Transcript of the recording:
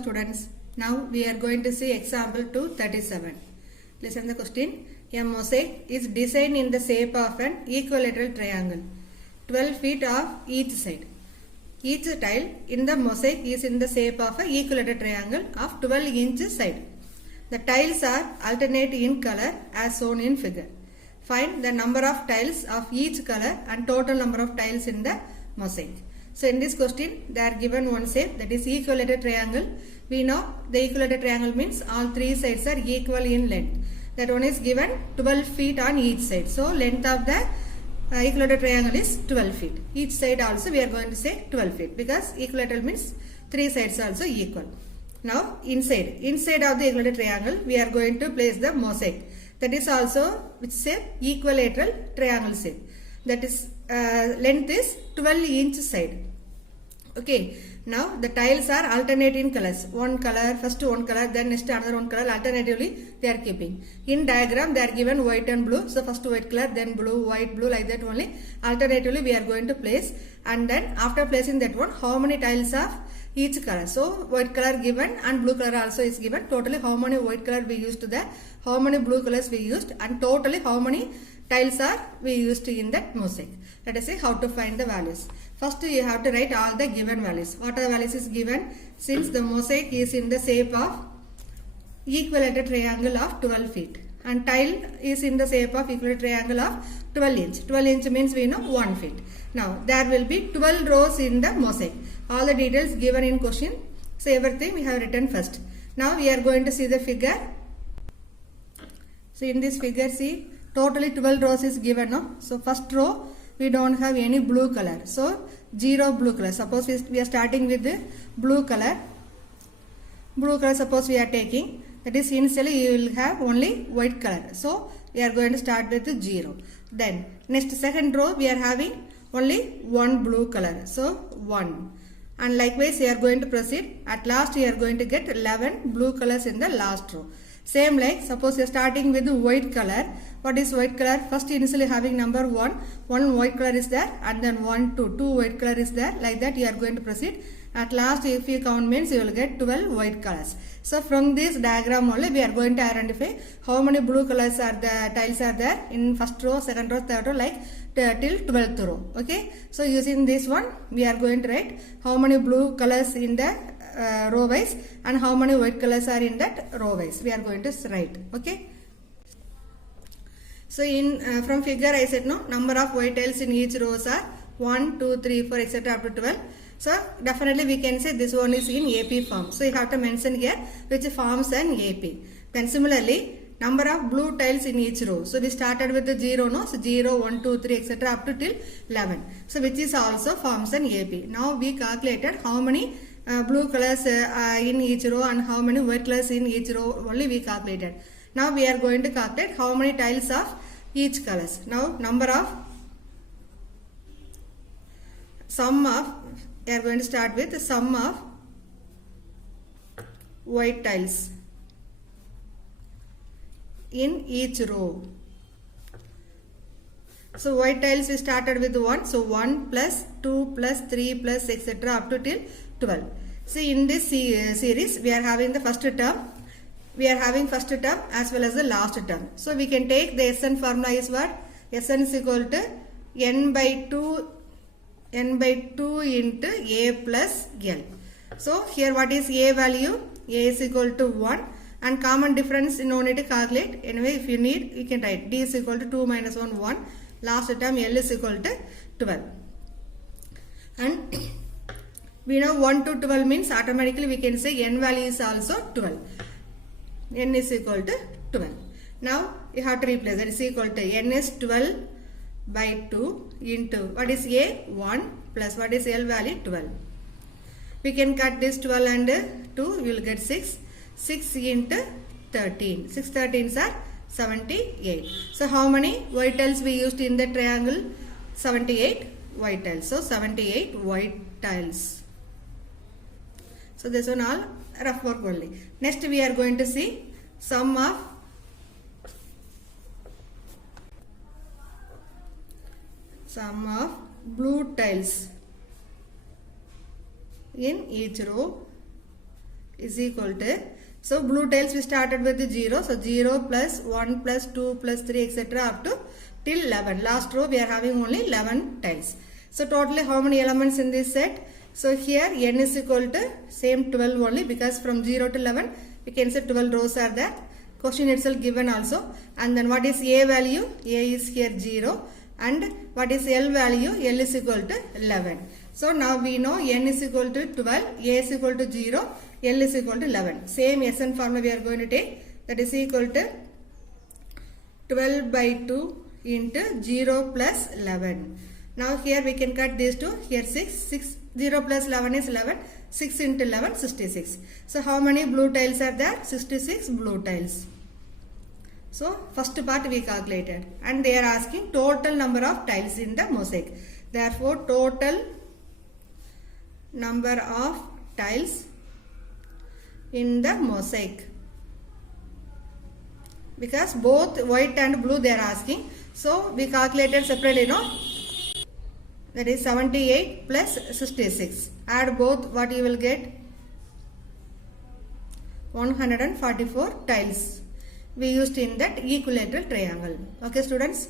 students. Now we are going to see example 237. Listen the question. A mosaic is designed in the shape of an equilateral triangle, 12 feet of each side. Each tile in the mosaic is in the shape of an equilateral triangle of 12-inch side. The tiles are alternate in color as shown in figure. Find the number of tiles of each color and total number of tiles in the mosaic. So in this question, they are given one shape, that is equilateral triangle. We know the equilateral triangle means all three sides are equal in length. That one is given 12 feet on each side. So length of the equilateral triangle is 12 feet. Each side also we are going to say 12 feet because equilateral means three sides are also equal. Now inside of the equilateral triangle we are going to place the mosaic. That is also which shape? Equilateral triangle shape. That is length is 12-inch side. Okay. Now the tiles are alternate in colors. One color, first one color, then next another one color. Alternatively they are keeping. In diagram they are given white and blue. So first white color, then blue, white, blue, like that only. Alternatively we are going to place. And then after placing that one, how many tiles of each color. So white color given and blue color also is given. Totally how many white color we used there, how many blue colors we used, and totally how many tiles are we used in that mosaic. Let us see how to find the values. First you have to write all the given values. What are the values is given? Since the mosaic is in the shape of equilateral triangle of 12 feet and tile is in the shape of equilateral triangle of 12 inch. 12 inch means we know 1 feet. Now there will be 12 rows in the mosaic. All the details given in question. So everything we have written first. Now we are going to see the figure. So in this figure, see, totally 12 rows is given. No? So first row we don't have any blue color. So 0 blue color. Suppose we are starting with the blue color. Blue color suppose we are taking. That is initially you will have only white color. So we are going to start with 0. Then next second row we are having only one blue color. So 1. And likewise we are going to proceed. At last we are going to get 11 blue colors in the last row. Same like suppose you are starting with white color. What is white color? First initially having number 1. One white color is there and then 1, 2. 2 white color is there. Like that you are going to proceed. At last if you count means you will get 12 white colors. So from this diagram only we are going to identify how many blue colors are the tiles are there in first row, second row, third row, like till 12th row. Okay. So using this one we are going to write how many blue colors in the row wise and how many white colors are in that row wise. We are going to write. Okay. So in from figure I said no, number of white tiles in each rows are 1, 2, 3, 4, etc. up to 12. So definitely we can say this one is in AP form. So you have to mention here which forms an AP. Then similarly number of blue tiles in each row. So we started with the 0, no? So 0, 1, 2, 3, etc. up to till 11. So which is also forms an AP. Now we calculated how many blue colors in each row and how many white colors in each row only we calculated. Now we are going to calculate how many tiles of each colors. Now sum of we are going to start with the sum of white tiles in each row. So white tiles we started with 1. So 1 plus 2 plus 3 plus etc. up to till 12. See in this series we are having the first term. We are having first term as well as the last term. So we can take the SN formula is what? SN is equal to n by 2 into A plus L. So here what is A value? A is equal to 1 and common difference no need to calculate. Anyway if you need you can write D is equal to 2 minus 1 1. Last term L is equal to 12. And we know 1 to 12 means automatically we can say n value is also 12. N is equal to 12. Now you have to replace that is equal to n is 12 by 2 into what is A 1 plus what is L value 12. We can cut this 12 and 2 you will get 6. 6 into 13. 6 13s are 78. So how many white tiles we used in the triangle? 78 white tiles. So 78 white tiles. So this one all rough work only. Next we are going to see sum of blue tiles in each row is equal to, so blue tiles we started with 0, so 0 plus 1 plus 2 plus 3 etc. up to till 11. Last row we are having only 11 tiles. So totally how many elements in this set? So here n is equal to same 12 only, because from 0 to 11 we can say 12 rows are there. Question itself given also. And then what is A value? A is here 0. And what is L value? L is equal to 11. So now we know n is equal to 12, A is equal to 0, L is equal to 11. Same SN formula we are going to take. That is equal to 12 by 2 into 0 plus 11. Now here we can cut these two. Here 6. 0 plus 11 is 11. 6 into 11, 66. So how many blue tiles are there? 66 blue tiles. So first part we calculated. And they are asking total number of tiles in the mosaic. Therefore total number of tiles in the mosaic, because both white and blue they are asking, so we calculated separately, that is 78 plus 66. Add both, what you will get? 144 tiles we used in that equilateral triangle. Okay students.